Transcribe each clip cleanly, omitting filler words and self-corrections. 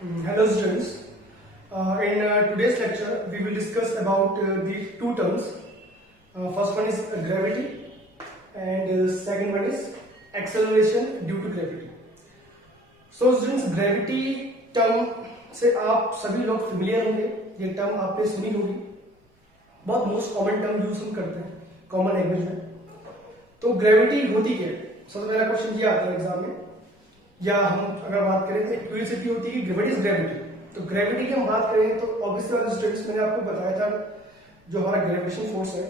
Hello students. In today's lecture, we will discuss about the two terms. First one is gravity, and second one is acceleration due to gravity. So students, gravity term से आप सभी लोग familiar होंगे. ये term आपने सुनी होगी. बहुत मोस्ट कॉमन टर्म यूज हम करते हैं कॉमन लैंग्वेज में. तो ग्रेविटी होती क्या है? सबसे पहला क्वेश्चन ये आता है एग्जाम में, या हम अगर बात करें तो क्यूरियोसिटी होती है कि व्हाट इज ग्रेविटी. तो ग्रेविटी की हम बात करें तो ऑब्वियसली वाले स्टूडेंट्स, मैंने आपको बताया था जो हमारा ग्रेविटेशन फोर्स है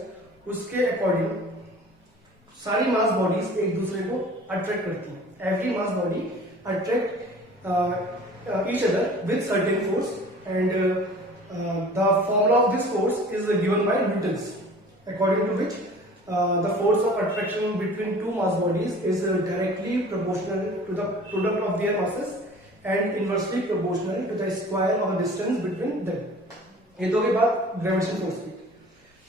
उसके अकॉर्डिंग सारी मास बॉडीज एक दूसरे को अट्रैक्ट करती हैं. Every mass body attract each other with certain force, and the formula of this force is given by Newton's, according to which the force of attraction between two mass bodies is directly proportional to the product of their masses and inversely proportional to the square of the distance between them. ये दो की बात gravitation force की.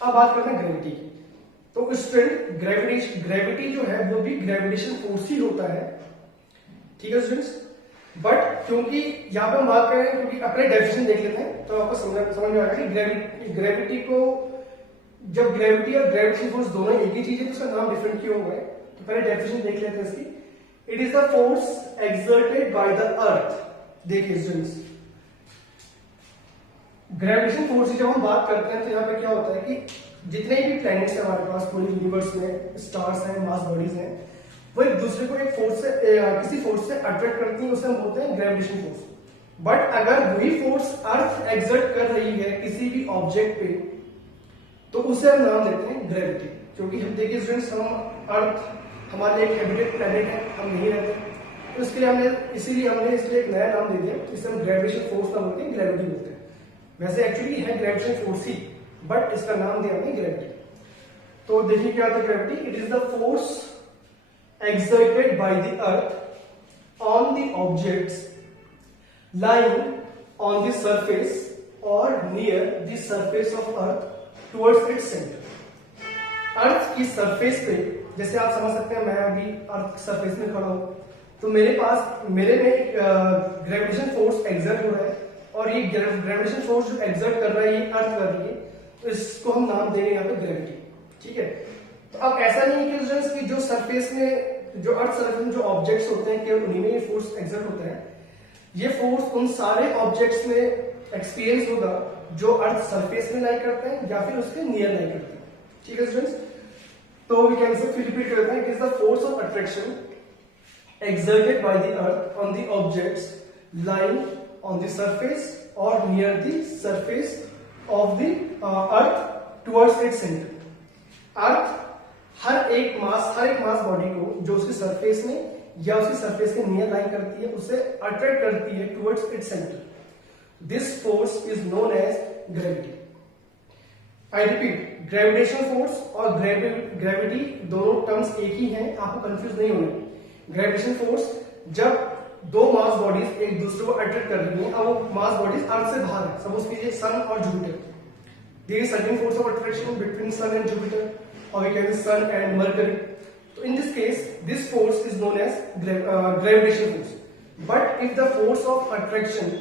अब बात करते हैं gravity की. तो स्टूडेंट, ग्रेविटी जो है वो भी ग्रेविटेशन फोर्स ही होता है, ठीक है स्टूडेंट्स. बट क्योंकि यहाँ पे हम बात करें, क्योंकि अपने डेफिनेशन देख लेते हैं तो आपको समझ में आएगा कि ग्रेविटी को, जब ग्रेविटी और ग्रेविटेशन फोर्स दोनों एक ही चीज है तो उसका नाम डिफरेंट क्यों हुआ है. तो पहले डेफिनेशन देख लेते हैं इसकी. It is the force exerted by the अर्थ. देखिए स्टूडेंट्स, ग्रेविटेशन फोर्स की जब हम बात करते हैं तो यहाँ पे क्या होता है कि जितने भी प्लैनेट्स हैं हमारे पास पूरे यूनिवर्स में, स्टार्स हैं, मास बॉडीज हैं, वो एक दूसरे को एक फोर्स से, किसी फोर्स से अट्रैक्ट करती है. उसे हम बोलते हैं ग्रेविटेशन फोर्स. बट अगर वही फोर्स अर्थ एक्सर्ट कर रही है किसी भी ऑब्जेक्ट पे, तो उसे हम नाम देते हैं ग्रेविटी. क्योंकि हम देखिए स्टूडेंट्स, हम अर्थ हमारे एक हैबिटेट प्लैनेट है, हम नहीं रहते, तो इसके लिए हमने इसलिए एक नया नाम दे दिया. इसे हम ग्रेविटेशन फोर्स ना बोलते हैं, ग्रेविटी बोलते हैं. वैसे एक्चुअली है ग्रेविटेशन फोर्स ही, बट इसका नाम दिया हमने ग्रेविटी. तो देखिए क्या था gravity. It is the force exerted by the earth on the objects lying on the surface or near the surface of earth towards its center. अर्थ की सरफेस पे, जैसे आप समझ सकते हैं मैं अभी अर्थ सरफेस में खड़ा हूं, तो मेरे में एक ग्रेविटेशन फोर्स एक्सर्ट हो रहा है, और ये ग्रेविटेशन फोर्स जो एक्सर्ट कर रहा है ये अर्थ कर रही है, तो इसको हम नाम देंगे यहाँ पे ग्रेविटी. ठीक है. तो अब ऐसा नहीं है कि स्टूडेंट्स की जो सरफेस में, जो अर्थ सरफेस में जो ऑब्जेक्ट्स होते हैं केवल उन्हीं में ये फोर्स एक्सर्ट होता है. ये फोर्स उन सारे ऑब्जेक्ट्स में एक्सपीरियंस होगा जो अर्थ सरफेस में लाई करते हैं या फिर उसके नियर लाई करते हैं. ठीक है स्टूडेंट्स. तो वी कैन से रिपीट करते हैं. It is the force of attraction exerted by the earth on the objects lying on the surface और near the surface of the earth towards its centre. Earth हर एक mass body को जो उसकी surface में या उसकी सरफेस के नियर लाई करती है, उसे अट्रैक्ट करती है towards its centre. This force is known as gravity. I repeat, gravitation force और ग्रेविटी दोनों टर्म्स एक ही हैं, आपको कंफ्यूज नहीं होना. ग्रेविटेशन फोर्स जब दो मास बॉडीज एक दूसरे को अट्रैक्ट कर रही हैं, अब वो मास बॉडीज अर्थ से बाहर है, सपोज कीजिए सन और Jupiter. There is certain force of attraction between sun and Jupiter, और we can sun and Mercury. So in this case, this force is known as gravitation force. But if the force of attraction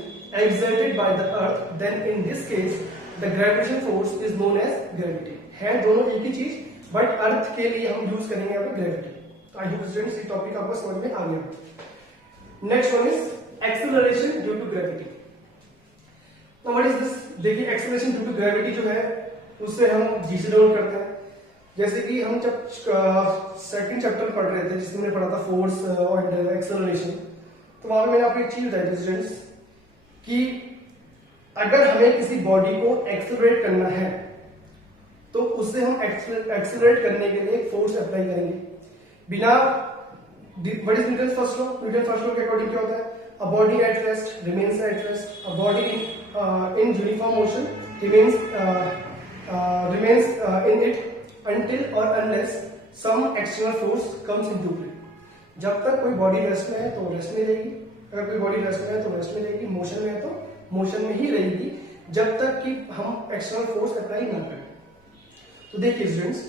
exerted by the earth, then in this case, the gravitation force is known as gravity. है दोनों एक ही चीज, but अर्थ के लिए हम use करेंगे यहाँ पे gravity. I hope students ये टॉपिक आपको समझ में आ गया. Next one is acceleration due to gravity. Now what is this? देखिए acceleration due to gravity जो है उससे हम g से डिनोट करते हैं. जैसे कि हम जब सेकंड चैप्टर पढ़ रहे थे जिसमें मैंने पढ़ा था फोर्स और एक्सेलरेशन, तो वहां पे मैंने आपको एक चीज बताई थी स्टूडेंट्स कि अगर हमें किसी बॉडी को एक्सेलरेट करना है तो उससे हम एक्सेलरेट करने के लिए एक फोर्स अप्लाई करेंगे बिना. What is Newton first law? Newton first law के अकॉर्डिंग क्या होता है? A body at rest remains at rest. A body in uniform motion remains in it until or unless some external force comes into play. जब तक कोई body rest में है तो रेस्ट में रहेगी, अगर कोई बॉडी रेस्ट में है तो रेस्ट में रहेगी, मोशन में है तो मोशन में ही रहेगी, जब तक कि हम एक्सटर्नल फोर्स अप्लाई ना करें. तो देखिए स्टूडेंट्स,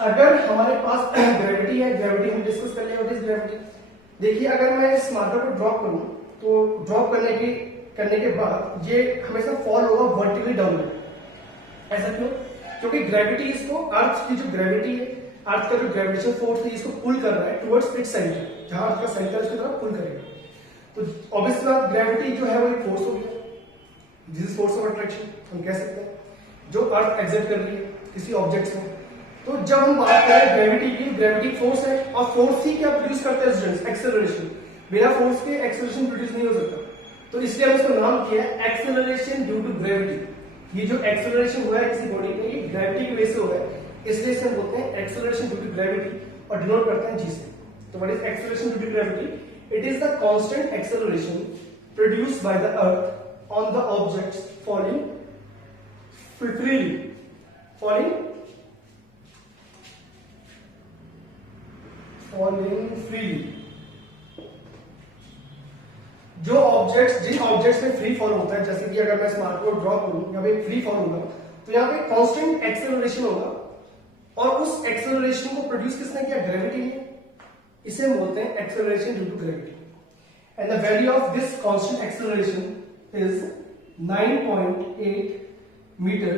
अगर हमारे पास ग्रेविटी है, ग्रेविटी हम डिस्कस कर लिया. What is gravity? देखिए अगर मैं इस मार्कर को ड्रॉप करूं तो ड्रॉप करने के बाद ये हमेशा फॉल होगा वर्टिकली डाउनवर्ड। ऐसा क्यों? क्योंकि ग्रेविटी इसको, अर्थ की जो ग्रेविटी है, अर्थ का जो ग्रेविटेशन फोर्स है इसको पुल कर रहा है टुवर्ड्स इट्स सेंटर, जहां अर्थ का सेंटर उसकी तरफ पुल करेगा। तो ऑब्वियसली बात, ग्रेविटी जो है वो एक फोर्स हो गया, this is force of attraction हम कह सकते हैं, जो अर्थ एग्जर्ट कर रही है किसी ऑब्जेक्ट्स में। तो जब हम बात करें ग्रेविटी की, ग्रेविटी फोर्स है, और फोर्स ही क्या प्रोड्यूस करता है स्टूडेंट्स? एक्सेलरेशन। बिना फोर्स के एक्सेलरेशन प्रोड्यूस नहीं हो सकता, तो इसलिए हमने इसका नाम किया है एक्सेलरेशन ड्यू टू ग्रेविटी। ये जो एक्सेलरेशन हुआ है किसी बॉडी में, ये ग्रेविटी की वजह से हुआ है, इसलिए इसे हम बोलते हैं एक्सेलरेशन ड्यू टू ग्रेविटी, और डिनोट करते हैं जी से। तो what is acceleration due to gravity? It is the constant acceleration produced by the earth on the objects falling freely। जो ऑब्जेक्ट्स, जिन ऑब्जेक्ट्स में फ्री फॉल होता है, जैसे कि अगर मैं स्मार्ट को ड्रॉप करूं, यहाँ पे फ्री फॉल होगा, तो यहाँ पे कांस्टेंट एक्सेलरेशन होगा, और उस एक्सेलरेशन को प्रोड्यूस किसने किया? ग्रेविटी ने। इसे हम बोलते हैं acceleration due to gravity. And the value of this constant acceleration is 9.8 metre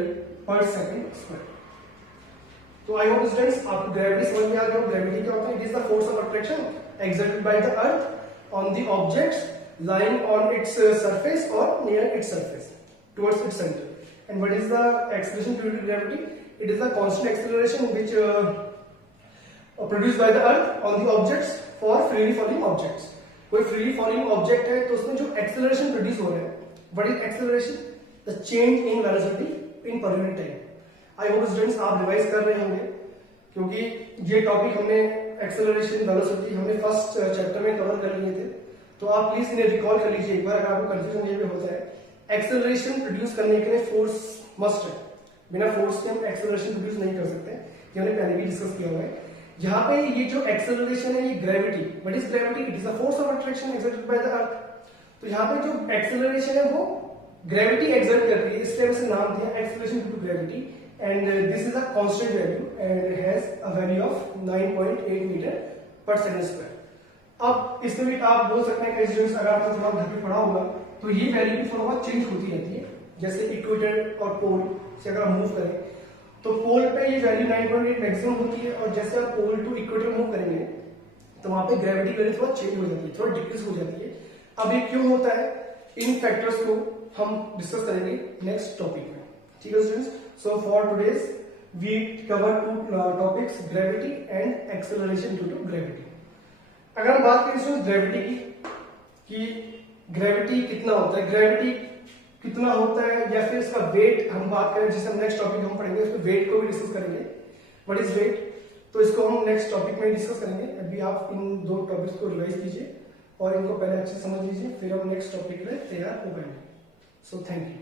per second square. तो आई होप स्टूडेंट्स आपको ग्रेविटी समझ में आ गया। ग्रेविटी क्या होता है? It is the force of attraction exerted by the earth on the objects lying on its surface or near its surface towards its center. And what is the acceleration due to gravity? It is the constant acceleration which produced by the earth on the objects for freely falling objects. कोई freely falling object है तो उसमें जो acceleration produce हो रहा है, what is acceleration? The change in velocity in per unit time. I hope students आप revise कर रहे होंगे, क्योंकि ये टॉपिक हमने एक्सेलरेशन वेलोसिटी हमने फर्स्ट चैप्टर में कवर कर लिए थे, तो आप प्लीज इन्हें रिकॉल कर लीजिए एक बार अगर आपको कंफ्यूजन ये भी होता है। एक्सेलरेशन प्रोड्यूस करने के लिए फोर्स मस्ट है, बिना फोर्स के हम एक्सेलरेशन प्रोड्यूस नहीं कर सकते, ये हमने पहले भी डिस्कस किया हुआ है। यहाँ पे ये जो एक्सेलरेशन है, ये gravity, what is gravity? It is the force of attraction exerted by the अर्थ। तो यहाँ पे जो एक्सेलरेशन है वो ग्रेविटी एक्सर्ट कर रही है, इसलिए उसे नाम दिया acceleration due to gravity. And this is a constant value and it has a value of 9.8 metre पर सेकंड स्क्वायर। अब इसमें भी आप बोल सकते हैं कई स्टूडेंट्स, अगर आपने थोड़ा घर पे पढ़ा होगा तो ये वैल्यू भी थोड़ा बहुत चेंज होती रहती है। जैसे इक्वेटर और पोल से अगर आप मूव करें तो पोल पे ये वैल्यू 9.8 मैक्सिमम होती है, और जैसे आप पोल टू इक्वेटर मूव करेंगे तो वहां पे ग्रेविटी वैल्यू थोड़ा चेंज हो जाती है, थोड़ा डिक्रीज हो जाती है। अब ये क्यों होता है, इन फैक्टर्स को हम डिस्कस करेंगे नेक्स्ट टॉपिक में, ठीक है students. So for today's we cover two topics, gravity and acceleration due to gravity। अगर हम बात करें स्टूडेंट्स ग्रेविटी की, कि ग्रेविटी कितना होता है, ग्रेविटी कितना होता है, या फिर इसका वेट हम बात करें, जिसे हम नेक्स्ट टॉपिक हम पढ़ेंगे, उसके वेट को भी डिस्कस करेंगे, व्हाट इज वेट, तो इसको हम नेक्स्ट टॉपिक में डिस्कस करेंगे। अभी आप इन दो टॉपिक्स को रिवाइज कीजिए और इनको पहले अच्छे समझ लीजिए, फिर हम नेक्स्ट टॉपिक के लिए तैयार हो पाएंगे। So thank you.